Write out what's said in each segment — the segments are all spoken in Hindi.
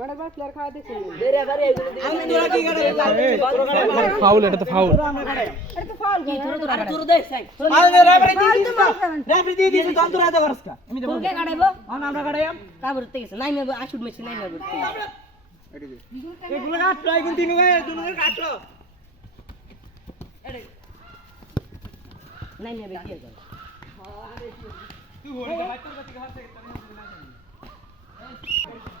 మడ బాస్ లర్ ఖాతి సి వేరే వేరే అన్ని దూరా కి గడ ఫౌల్ అంటే ఫౌల్ అంటే ఫౌల్ ఈ తురు తురు తురు దే సై ఆ రేపరి దీ రేపరి దీ దీ తురు తురు అదా వర్స్క ఇమిడే గడే బో ఆ నామ గడే కా వృత్తి సై నై మే ఆ షుడ్ మే సై నై మే వృత్తి ఏ గుల గాట్ లై గుంటి ని గా దును గా గాట్ లో నై మే బి కే గా తు హోరి గా మైతర్ గతి గా హాసే కర్న ఏ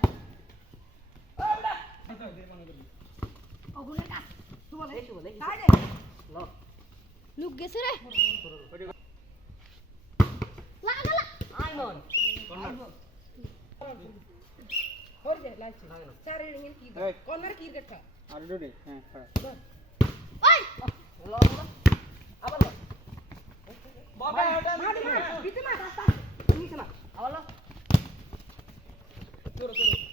लेशु लेशु, लेशु लुक गेस रे ला आगा। लेगा। लेगा। ला ला आय नन होर जे लाच चार रे हिन की कॉर्नर की गट था अल्लू ने हां ओए ला ला आवला बाबा हट बीच में रास्ता नीचे ना आवला